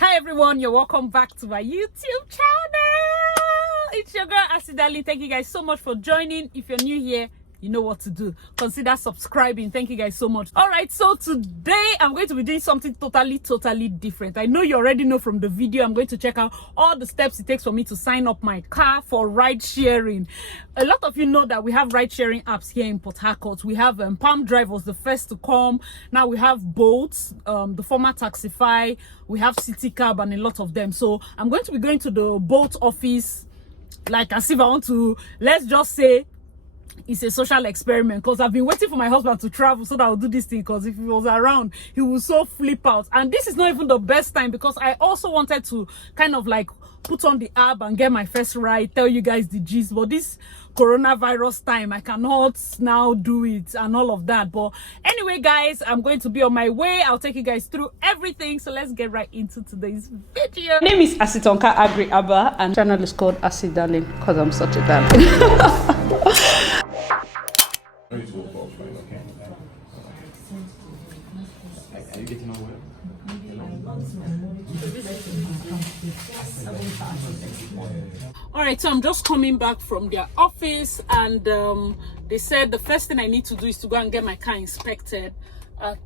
Hi everyone, you're welcome back to my YouTube channel. It's your girl AsyDarlyn. Thank you guys so much for joining. If you're new here, you know what to do. Consider subscribing. Thank you guys so much. All right, so today I'm going to be doing something totally different. I know you already know from the video. I'm going to check out all the steps it takes for me to sign up my car for ride sharing. A lot of you know that we have ride sharing apps here in Port Harcourt. We have Palm Drive was the first to come. Now we have Bolt, the former Taxify. We have City Cab and a lot of them. So I'm going to be going to the Bolt office, like as if I want to, let's just say, it's a social experiment, because I've been waiting for my husband to travel so that I'll do this thing, because if he was around he would so flip out. And this is not even the best time, because I also wanted to kind of like put on the app and get my first ride, tell you guys the gist, but this coronavirus time I cannot now do it and all of that. But anyway guys, I'm going to be on my way. I'll take you guys through everything, so let's get right into today's video. My name is Asitonka Aggrey-Abah and channel is called AsyDarlyn because I'm such a darling. Are you getting nowhere? All right, so I'm just coming back from their office, and they said the first thing I need to do is to go and get my car inspected.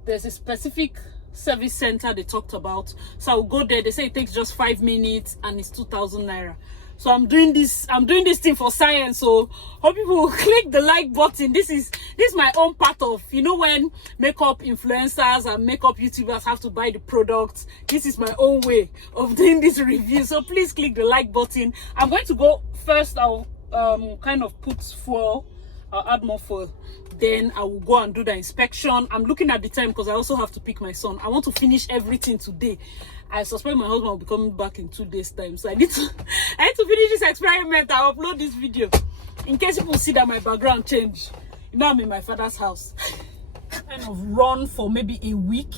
There's a specific service center they talked about, so I'll go there. They say it takes just 5 minutes and it's 2,000 naira. So I'm doing this thing for science. So hope people will click the like button. This is my own part of, you know, when makeup influencers and makeup YouTubers have to buy the products. This is my own way of doing this review. So please click the like button. I'm going to go first. I'll kind of put fuel. I'll add more fuel. Then I will go and do the inspection. I'm looking at the time because I also have to pick my son. I want to finish everything today. I suspect my husband will be coming back in 2 days time, so I need to finish this experiment. I'll upload this video in case people see that my background changed. You know, I'm in my father's house. Kind of run for maybe a week,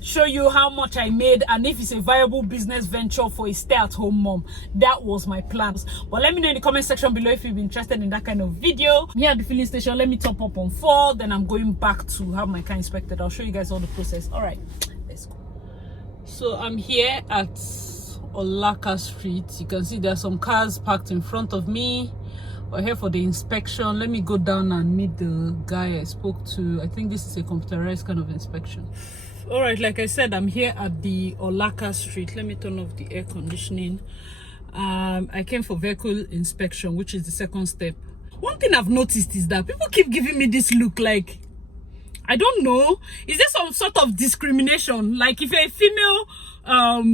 show you how much I made and if it's a viable business venture for a stay-at-home mom. That was my plans. But let me know in the comment section below if you've been interested in that kind of video. Here at the filling station, let me top up on 4, then I'm going back to have my car inspected. I'll show you guys all the process. All right, let's go. So I'm here at Olaka Street. You can see there's some cars parked in front of me. We're here for the inspection. Let me go down and meet the guy I spoke to. I think this is a computerized kind of inspection. All right, like I said, I'm here at the Olaka Street. Let me turn off the air conditioning. I came for vehicle inspection, which is the second step. One thing I've noticed is that people keep giving me this look like, I don't know, is there some sort of discrimination? Like if you're a female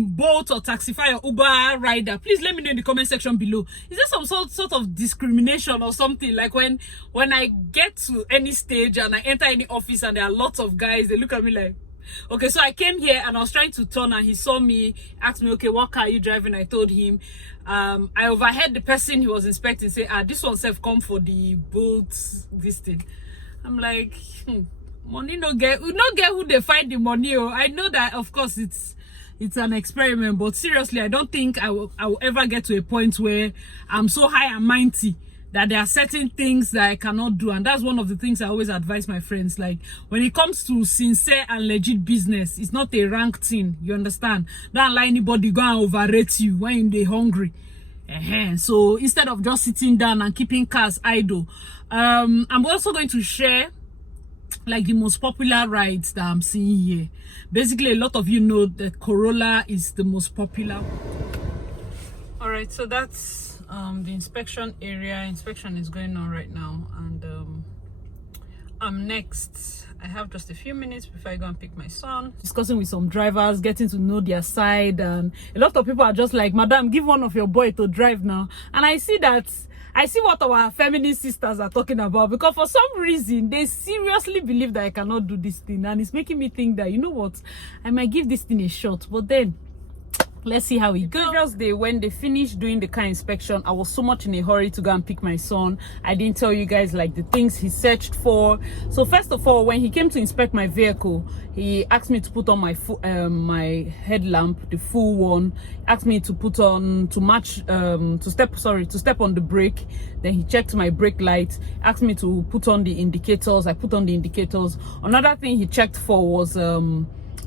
Bolt or Taxify or Uber rider, please let me know in the comment section below. Is there some sort of discrimination or something? Like when I get to any stage and I enter any office and there are lots of guys, they look at me like, okay. So I came here and I was trying to turn and he saw me, asked me, okay, what car are you driving? I told him. I overheard the person he was inspecting say, this one self come for the Bolt this thing. I'm like, money no get who they find the money. I know that of course it's an experiment, but seriously I don't think I will ever get to a point where I'm so high and mighty that there are certain things that I cannot do. And that's one of the things I always advise my friends. Like when it comes to sincere and legit business, it's not a rank thing, you understand? Don't let anybody go and overrate you when they're hungry. So instead of just sitting down and keeping cars idle, I'm also going to share like the most popular rides that I'm seeing here. Basically, a lot of you know that Corolla is the most popular. All right, so that's the inspection area. Inspection is going on right now, and I'm next. I have just a few minutes before I go and pick my son. Discussing with some drivers, getting to know their side, and a lot of people are just like, madam, give one of your boy to drive now. And I see what our feminist sisters are talking about, because for some reason they seriously believe that I cannot do this thing, and it's making me think that, you know what, I might give this thing a shot. But then let's see how it goes. The previous day when they finished doing the car inspection, I was so much in a hurry to go and pick my son. I didn't tell you guys like the things he searched for. So first of all, when he came to inspect my vehicle, he asked me to put on my my headlamp, the full one. He asked me to put on to match to step on the brake. Then he checked my brake light, asked me to put on the indicators. I put on the indicators. Another thing he checked for was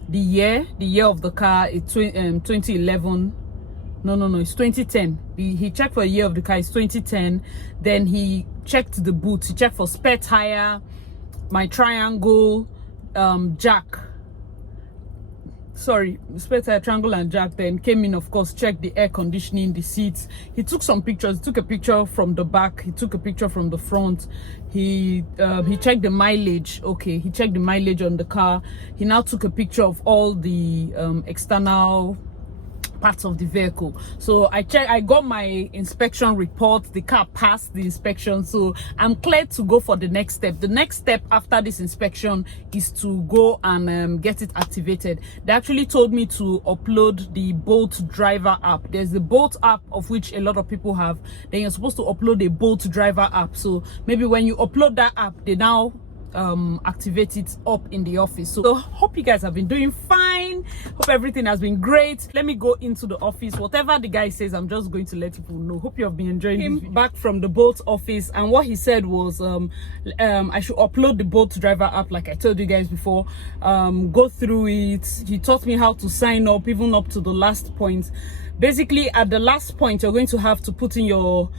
the year of the car. It's 2011. No, it's 2010. He checked for a year of the car. It's 2010. Then he checked the boot. He checked for spare tire, my triangle, jack. Sorry, spare tire, triangle, and jack. Then came in, of course, checked the air conditioning, the seats. He took some pictures. He took a picture from the back. He took a picture from the front. He checked the mileage. Okay, he checked the mileage on the car. He now took a picture of all the external parts of the vehicle. So I got my inspection report. The car passed the inspection, so I'm cleared to go for the next step. The next step after this inspection is to go and get it activated. They actually told me to upload the Bolt driver app. There's the Bolt app, of which a lot of people have. Then you're supposed to upload a Bolt driver app. So maybe when you upload that app, they now activate it up in the office. So hope you guys have been doing fine. Hope everything has been great. Let me go into the office. Whatever the guy says, I'm just going to let people know. Hope you have been enjoying him. Back from the Bolt office, and what he said was I should upload the Bolt driver app, like I told you guys before. Go through it. He taught me how to sign up, even up to the last point. Basically, at the last point, you're going to have to put in your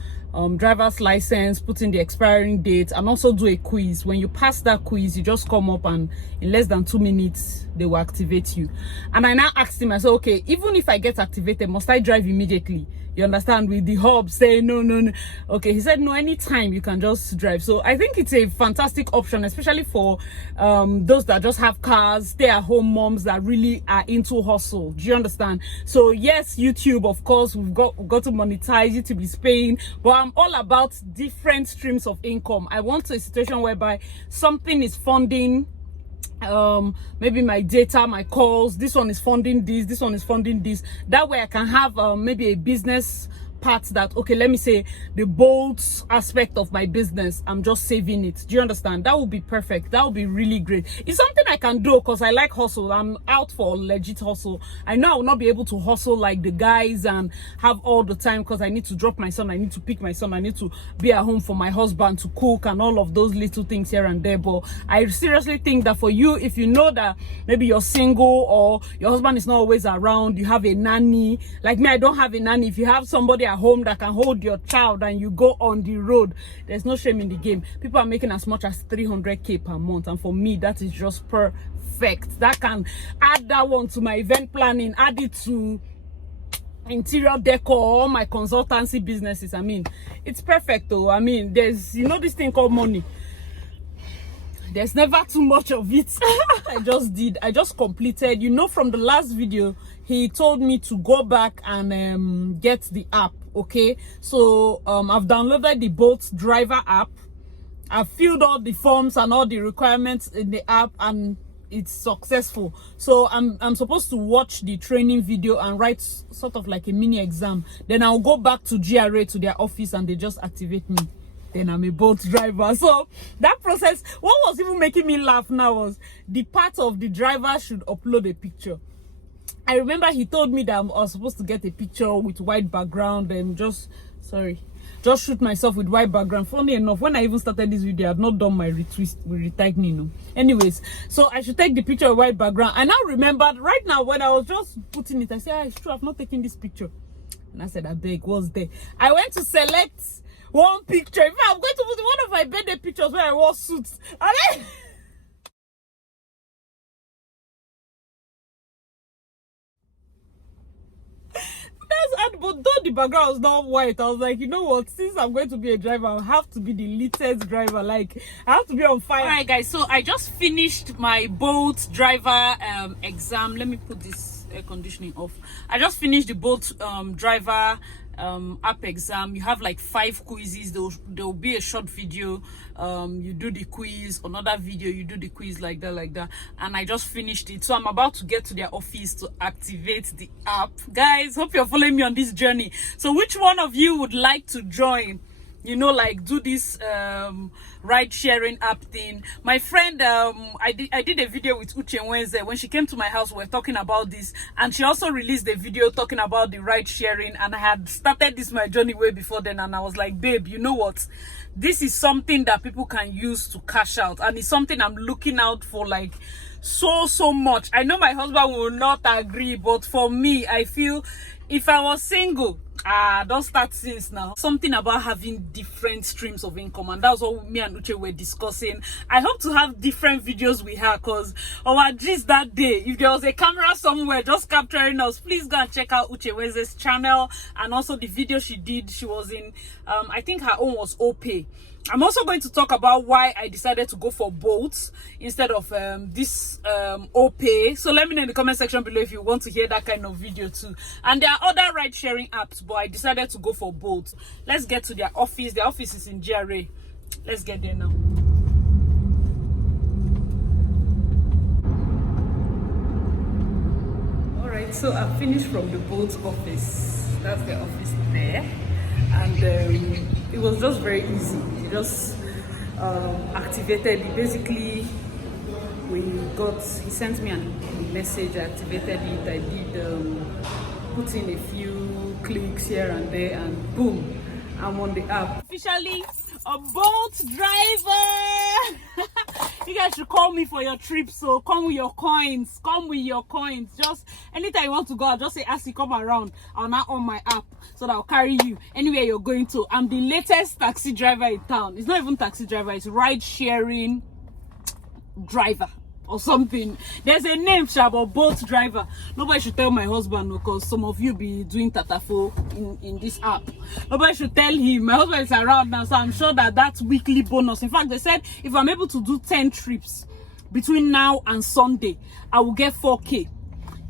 driver's license, put in the expiring date, and also do a quiz. When you pass that quiz, you just come up, and in less than 2 minutes they will activate you. And I now asked him, I said, okay, even if I get activated, must I drive immediately? You understand, with the hub saying no. Okay, he said no, anytime you can just drive. So I think it's a fantastic option, especially for those that just have cars, stay-at-home moms that really are into hustle. Do you understand? So yes, YouTube, of course, we've got to monetize. YouTube is paying, but I'm all about different streams of income. I want a situation whereby something is funding maybe my data, my calls. This one is funding this one is funding this. That way I can have maybe a business part that, okay, let me say the Bolt aspect of my business, I'm just saving it. Do you understand? That would be perfect. That would be really great. It's something I can do because I like hustle. I'm out for legit hustle. I know I will not be able to hustle like the guys and have all the time, because I need to drop my son, I need to pick my son, I need to be at home for my husband to cook and all of those little things here and there. But I seriously think that for you, if you know that maybe you're single or your husband is not always around, you have a nanny. Like me, I don't have a nanny. If you have somebody at home that can hold your child and you go on the road, there's no shame in the game. People are making as much as 300k per month, and for me that is just perfect. That can add that one to my event planning, add it to interior decor, all my consultancy businesses. I mean, it's perfect though. I mean, there's, you know, this thing called money, there's never too much of it. I just completed, you know, from the last video he told me to go back and get the app. Okay, so I've downloaded the Bolt driver app. I've filled all the forms and all the requirements in the app, and it's successful. So I'm supposed to watch the training video and write sort of like a mini exam. Then I'll go back to GRA, to their office, and they just activate me. Then I'm a Bolt driver. So that process, what was even making me laugh now was the part of the driver should upload a picture. I remember he told me that I was supposed to get a picture with white background and just shoot myself with white background. Funny enough, when I even started this video, I had not done my retwist with retightening. No. Anyways, so I should take the picture with white background. I now remembered right now when I was just putting it, I said, it's true, I've not taken this picture. And I said, I beg, what's there? I went to select one picture. In fact, I'm going to put one of my birthday pictures where I wore suits. And then but though the background was not white, I was like, you know what, since I'm going to be a driver, I have to be the latest driver. Like, I have to be on fire. All right guys, so I just finished my Bolt driver exam. Let me put this air conditioning off. I just finished the Bolt driver app exam. You have like 5 quizzes. There will be a short video, you do the quiz, another video, you do the quiz, like that, and I just finished it. So I'm about to get to their office to activate the app. Guys, hope you're following me on this journey. So which one of you would like to join, you know, like do this ride sharing app thing? My friend, I did a video with Uche Nwezi. When she came to my house, we were talking about this, and she also released a video talking about the ride sharing. And I had started this my journey way before then, and I was like, babe, you know what, this is something that people can use to cash out, and it's something I'm looking out for, like so much. I know my husband will not agree, but for me, I feel if I was single, don't start since now. Something about having different streams of income, and that's what me and Uche were discussing. I hope to have different videos with her, because our gist that day, if there was a camera somewhere just capturing us, please go and check out Uche Nwezi's channel, and also the video she did. She was in I think her own was OP. I'm also going to talk about why I decided to go for both instead of this OP. So let me know in the comment section below if you want to hear that kind of video too. And there are other ride sharing apps, but I decided to go for both. Let's get to their office. Their office is in GRA. Let's get there now. All right, so I finished from the boat office. That's the office there. And it was just very easy. He just activated it. Basically, he sent me a message, I activated it. I did put in a few clicks here and there, and boom, I'm on the app. Officially a boat driver. You guys should call me for your trip, so come with your coins. Come with your coins. Just anytime you want to go, I'll just say, Asy, come around. I'll now on my app so that I'll carry you anywhere you're going to. I'm the latest taxi driver in town. It's not even taxi driver, it's ride sharing driver or something. There's a name, Shabo, boat driver. Nobody should tell my husband, because some of you be doing tatafo in this app. Nobody should tell him. My husband is around now, so I'm sure that that's weekly bonus. In fact, they said if I'm able to do 10 trips between now and Sunday, I will get 4K.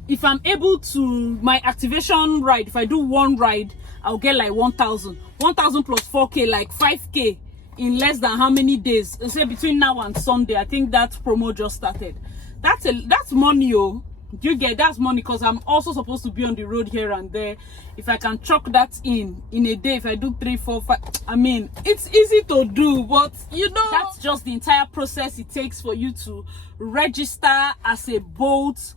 If I'm able to, my activation ride, if I do one ride, I'll get like 1,000. 1,000 plus 4K, like 5K. In less than how many days? Say between now and Sunday. I think that promo just started. That's money, oh. Do you get? That's money, because I'm also supposed to be on the road here and there. If I can chalk that in a day, if I do 3, 4, 5, I mean, it's easy to do, but you know, that's just the entire process it takes for you to register as a boat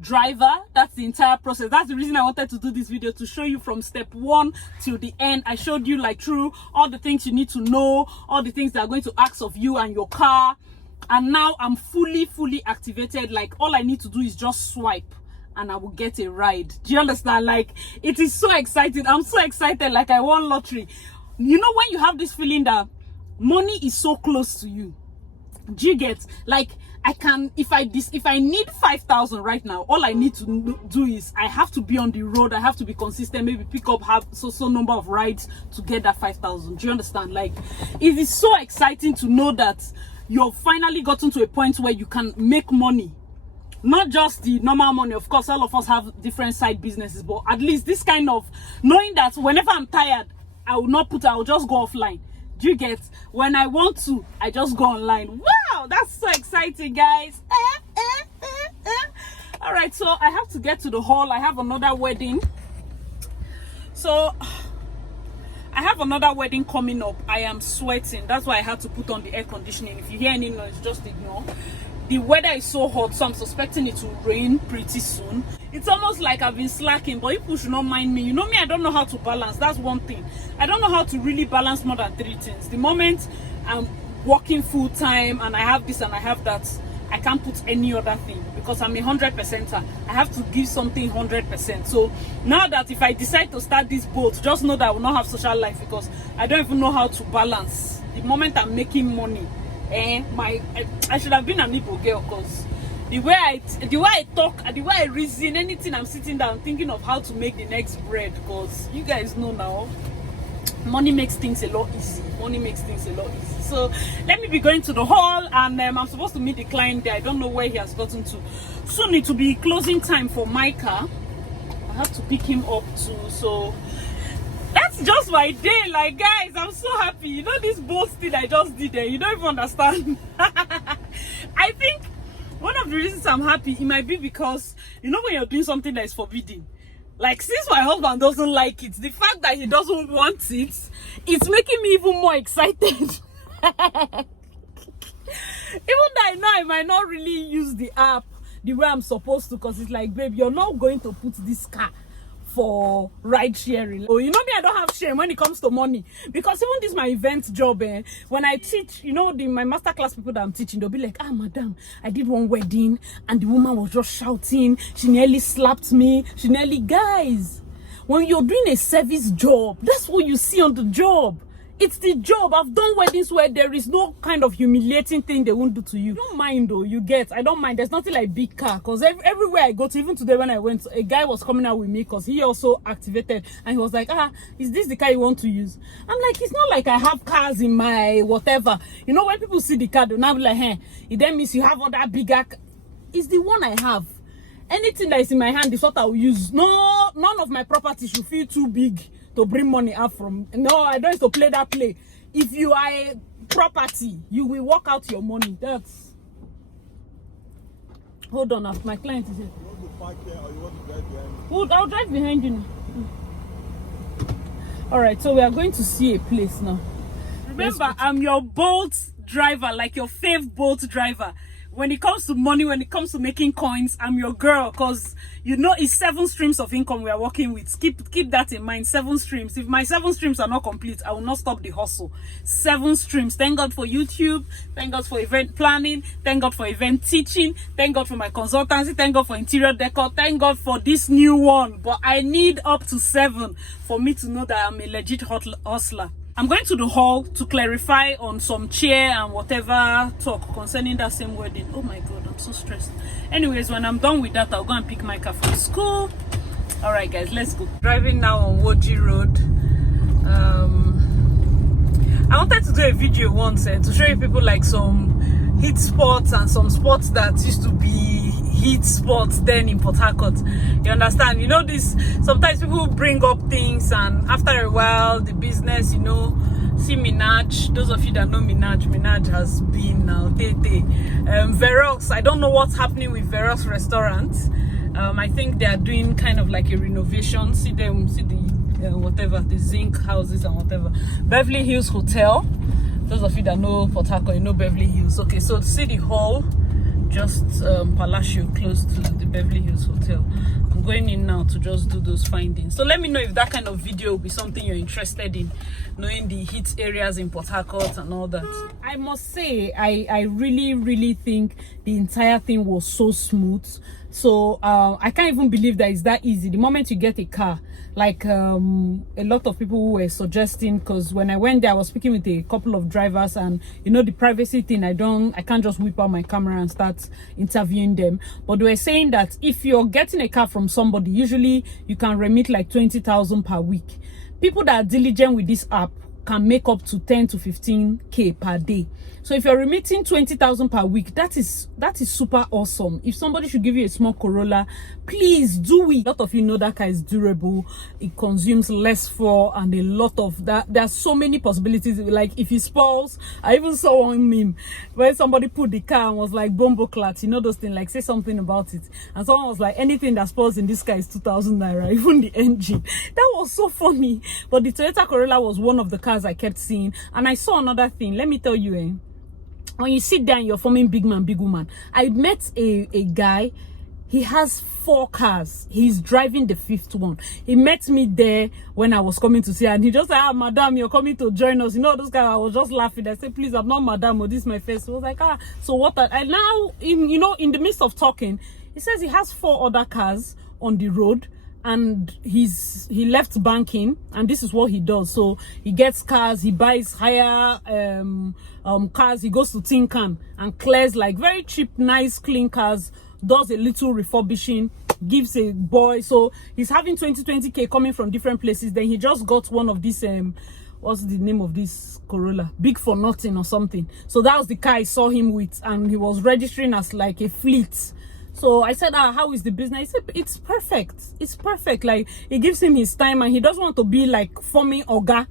driver. That's the entire process. That's the reason I wanted to do this video, to show you from step 1 till the end. I showed you like through all the things you need to know, all the things that are going to ask of you and your car. And now I'm fully activated. Like all I need to do is just swipe and I will get a ride. Do you understand? Like, it is so exciting. I'm so excited, like I won lottery. You know, when you have this feeling that money is so close to you. Do you get? Like, I can, if I need 5,000 right now, all I need to do is I have to be on the road. I have to be consistent, maybe pick up, have so number of rides to get that 5,000. Do you understand? Like, it is so exciting to know that you've finally gotten to a point where you can make money. Not just the normal money. Of course, all of us have different side businesses, but at least this kind of knowing that whenever I'm tired, I will just go offline. Do you get? When I want to, I just go online. Wow, that's so exciting, guys. All right, so I have to get to the hall. I have another wedding. So I have another wedding coming up. I am sweating. That's why I had to put on the air conditioning. If you hear any noise, just ignore. The weather is so hot, so I'm suspecting it will rain pretty soon. It's almost like I've been slacking, but people should not mind me. You know me, I don't know how to balance. That's one thing. I don't know how to really balance more than 3 things. The moment I'm working full time and I have this and I have that, I can't put any other thing, because I'm a 100%er. I have to give something 100%. So now that if I decide to start this boat, just know that I will not have social life, because I don't even know how to balance. The moment I'm making money, I should have been an Igbo girl, because the way I talk, the way I reason, anything, I'm sitting down thinking of how to make the next bread, because you guys know now, money makes things a lot easy. Money makes things a lot easy. So let me be going to the hall, and I'm supposed to meet the client there. I don't know where he has gotten to. Soon it will be closing time for my car. I have to pick him up too. So that's just my day. Like, guys, I'm so happy. You know, this boat thing I just did there, you don't even understand. I think one of the reasons I'm happy, it might be because, you know, when you're doing something that is forbidden, like, since my husband doesn't like it, the fact that he doesn't want it, it's making me even more excited. Even though I know I might not really use the app the way I'm supposed to, because it's like, babe, you're not going to put this car for ride sharing. Oh, you know me, I don't have shame when it comes to money, because even this my event job, when I teach, you know, my masterclass people that I'm teaching, they'll be like, ah, madam, I did one wedding and the woman was just shouting, she nearly slapped me, guys, when you're doing a service job, that's what you see on the job. It's the job. I've done weddings where there is no kind of humiliating thing they won't do to you. I don't mind though, you get. I don't mind. There's nothing like big car, because everywhere I go to, even today when I went, a guy was coming out with me because he also activated, and he was like, ah, is this the car you want to use? I'm like, it's not like I have cars in my whatever. You know, when people see the car, they'll now be like, hey, it then means you have other bigger car. It's the one I have. Anything that is in my hand is what I will use. No, none of my property should feel too big to bring money out from. No, I don't have to play that play. If you are a property, you will work out your money. That's. Hold on, my client is here. You want to park here or you want to drive behind me? I'll drive behind you now. All right, so we are going to see a place now. Remember, I'm your Bolt driver, like your fave Bolt driver. When it comes to money, when it comes to making coins, I'm your girl, because you know it's 7 streams of income we are working with. Keep that in mind. 7 streams. If my 7 streams are not complete, I will not stop the hustle. 7 streams. Thank God for YouTube. Thank God for event planning. Thank God for event teaching. Thank God for my consultancy. Thank God for interior decor. Thank God for this new one. But I need up to 7 for me to know that I'm a legit hustler. I'm going to the hall to clarify on some chair and whatever talk concerning that same wedding. Oh my God, I'm so stressed. Anyways, when I'm done with that, I'll go and pick my car from school. All right, guys, let's go. Driving now on Woji Road. I wanted to do a video once to show you people like some heat spots and some spots that used to be heat spots then in Port Harcourt. You understand? You know, this sometimes people bring up things, and after a while the business, you know, see Minaj. Those of you that know Minaj has been now Verox. I don't know what's happening with Verox restaurants. I think they are doing kind of like a renovation. See the whatever, the zinc houses and whatever. Beverly Hills Hotel. Those of you that know Port Harcourt, you know Beverly Hills. Okay, so City Hall, just Palacio, close to the Beverly Hills Hotel. I'm going in now to just do those findings. So let me know if that kind of video will be something you're interested in, knowing the heat areas in Port Harcourt and all that. I must say, I really think the entire thing was so smooth. So I can't even believe that it's that easy. The moment you get a car, like a lot of people who were suggesting, because when I went there, I was speaking with a couple of drivers, and you know the privacy thing, I can't just whip out my camera and start interviewing them. But they were saying that if you're getting a car from somebody, usually you can remit like 20,000 per week. People that are diligent with this app can make up to 10 to 15K per day. So if you're remitting 20,000 per week, that is super awesome. If somebody should give you a small Corolla, please do it. A lot of you know that car is durable, it consumes less fuel, and a lot of that. There are so many possibilities. Like if it spoils, I even saw one meme where somebody put the car and was like bombo clat, you know those things, like say something about it, and someone was like, anything that spoils in this car is 2,000 naira, even the engine. That was so funny. But the Toyota Corolla was one of the cars I kept seeing. And I saw another thing. Let me tell you, when you sit there and you're forming big man, big woman. I met a guy. He has 4 cars. He's driving the 5th one. He met me there when I was coming to see her, and he just said, ah, madam, you're coming to join us. You know, those guys, I was just laughing. I said, please, I'm not madam, or this is my face. He was like, ah, so what? And now, in the midst of talking, he says he has 4 other cars on the road, and he left banking, and this is what he does. So he gets cars, he buys higher cars, he goes to tin can and clears like very cheap, nice, clean cars, does a little refurbishing, gives a boy. So he's having 20K coming from different places. Then he just got one of these what's the name of this Corolla, Big for Nothing or something. So that was the car I saw him with, and he was registering as like a fleet. So I said, how is the business? He said, it's perfect. It's perfect. Like, it gives him his time, and he doesn't want to be like forming Oga,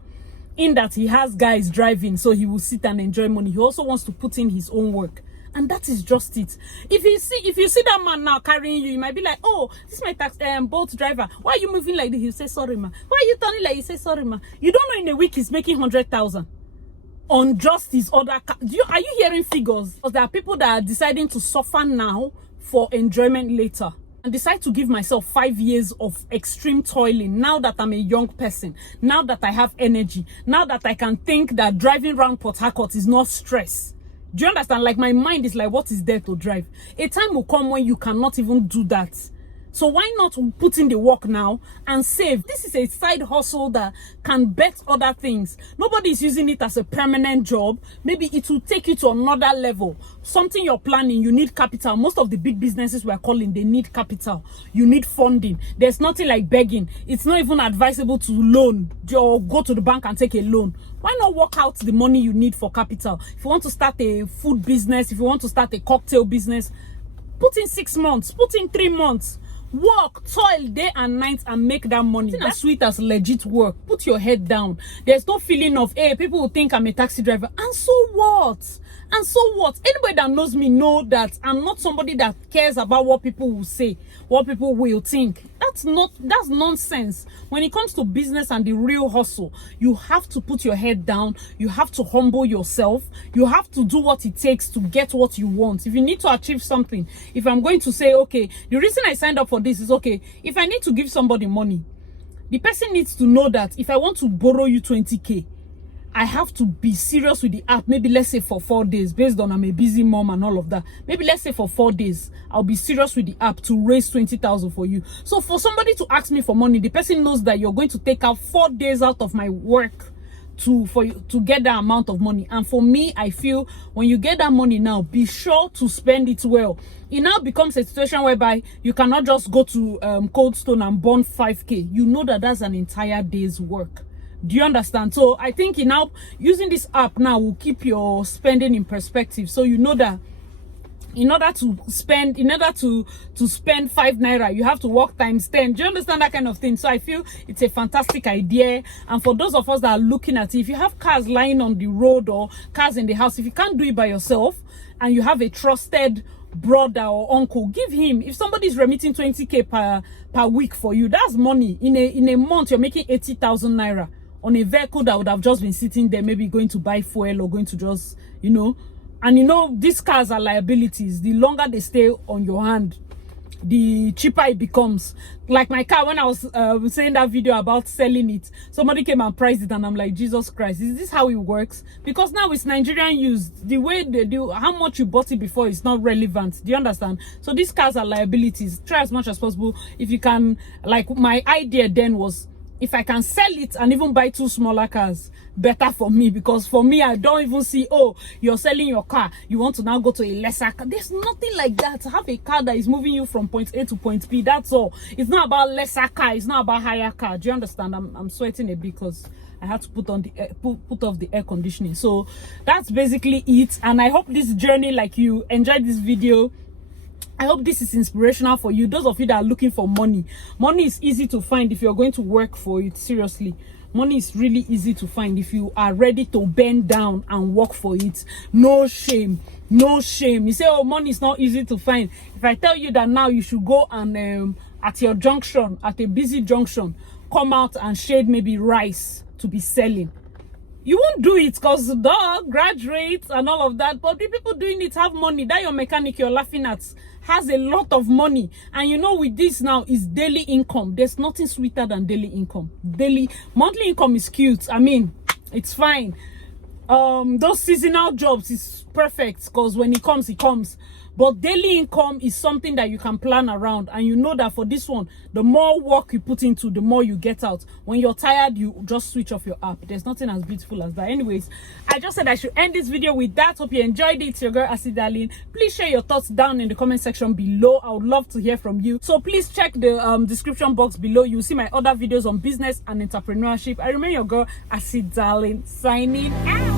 in that he has guys driving, so he will sit and enjoy money. He also wants to put in his own work. And that is just it. If you see that man now carrying you, you might be like, oh, this is my boat driver. Why are you moving like this? He'll say, sorry, ma. Why are you turning like you say, sorry, ma? You don't know in a week he's making 100,000 on just his other car. Are you hearing figures? Because there are people that are deciding to suffer now for enjoyment later. and decide to give myself 5 years of extreme toiling now that I'm a young person, now that I have energy, now that I can think that driving around Port Harcourt is not stress. Do you understand? Like, my mind is like, what is there to drive? A time will come when you cannot even do that. So why not put in the work now and save? This is a side hustle that can bet other things. Nobody is using it as a permanent job. Maybe it will take you to another level. Something you're planning, you need capital. Most of the big businesses we're calling, they need capital. You need funding. There's nothing like begging. It's not even advisable to loan or go to the bank and take a loan. Why not work out the money you need for capital? If you want to start a food business, if you want to start a cocktail business, put in 6 months, put in 3 months. Work, toil day and night and make that money. It's as sweet as legit work. Put your head down. There's no feeling of, hey, people will think I'm a taxi driver. And so what? And so what? Anybody that knows me know that I'm not somebody that cares about what people will say, what people will think. That's nonsense. When it comes to business and the real hustle, you have to put your head down. You have to humble yourself. You have to do what it takes to get what you want. If you need to achieve something, if I'm going to say, okay, the reason I signed up for this is, okay, if I need to give somebody money, the person needs to know that if I want to borrow you 20K, I have to be serious with the app. Maybe let's say for 4 days, based on I'm a busy mom and all of that. Maybe let's say for 4 days, I'll be serious with the app to raise 20,000 for you. So for somebody to ask me for money, the person knows that you're going to take out 4 days out of my work for you to get that amount of money. And for me, I feel when you get that money now, be sure to spend it well. It now becomes a situation whereby you cannot just go to Cold Stone and burn 5K. You know that that's an entire day's work. Do you understand? So I think now using this app now will keep your spending in perspective. So you know that in order to spend 5 naira, you have to work times 10. Do you understand that kind of thing? So I feel it's a fantastic idea. And for those of us that are looking at it, if you have cars lying on the road or cars in the house, if you can't do it by yourself and you have a trusted brother or uncle, give him. If somebody is remitting 20K per week for you, that's money. In a month, you're making 80,000 naira on a vehicle that would have just been sitting there, maybe going to buy fuel or going to just, you know. And you know, these cars are liabilities. The longer they stay on your hand, the cheaper it becomes. Like my car, when I was saying that video about selling it, somebody came and priced it and I'm like, Jesus Christ, is this how it works? Because now it's Nigerian used. The way they do, how much you bought it before is not relevant. Do you understand? So these cars are liabilities. Try as much as possible. If you can, like my idea then was, if I can sell it and even buy 2 smaller cars, better for me. Because for me, I don't even see, oh, you're selling your car, you want to now go to a lesser car. There's nothing like that. Have a car that is moving you from point A to point B. That's all. It's not about lesser car. It's not about higher car. Do you understand? I'm sweating a bit because I had to put on the put off the air conditioning. So that's basically it. And I hope this journey, like, you enjoyed this video. I hope this is inspirational for you. Those of you that are looking for money. Money is easy to find if you're going to work for it. Seriously. Money is really easy to find if you are ready to bend down and work for it. No shame. No shame. You say, oh, money is not easy to find. If I tell you that now you should go and at your junction, at a busy junction, come out and shade maybe rice to be selling. You won't do it because graduates and all of that. But the people doing it have money. That your mechanic you're laughing at has a lot of money. And you know, with this now is daily income. There's nothing sweeter than daily income. Monthly income is cute. I mean, it's fine. Those seasonal jobs is perfect because when it comes, it comes. But daily income is something that you can plan around. And you know that for this one, the more work you put into, the more you get out. When you're tired, you just switch off your app. There's nothing as beautiful as that. Anyways, I just said I should end this video with that. Hope you enjoyed it. It's your girl, AsyDarlyn. Please share your thoughts down in the comment section below. I would love to hear from you. So please check the description box below. You'll see my other videos on business and entrepreneurship. I remain your girl, AsyDarlyn, signing out.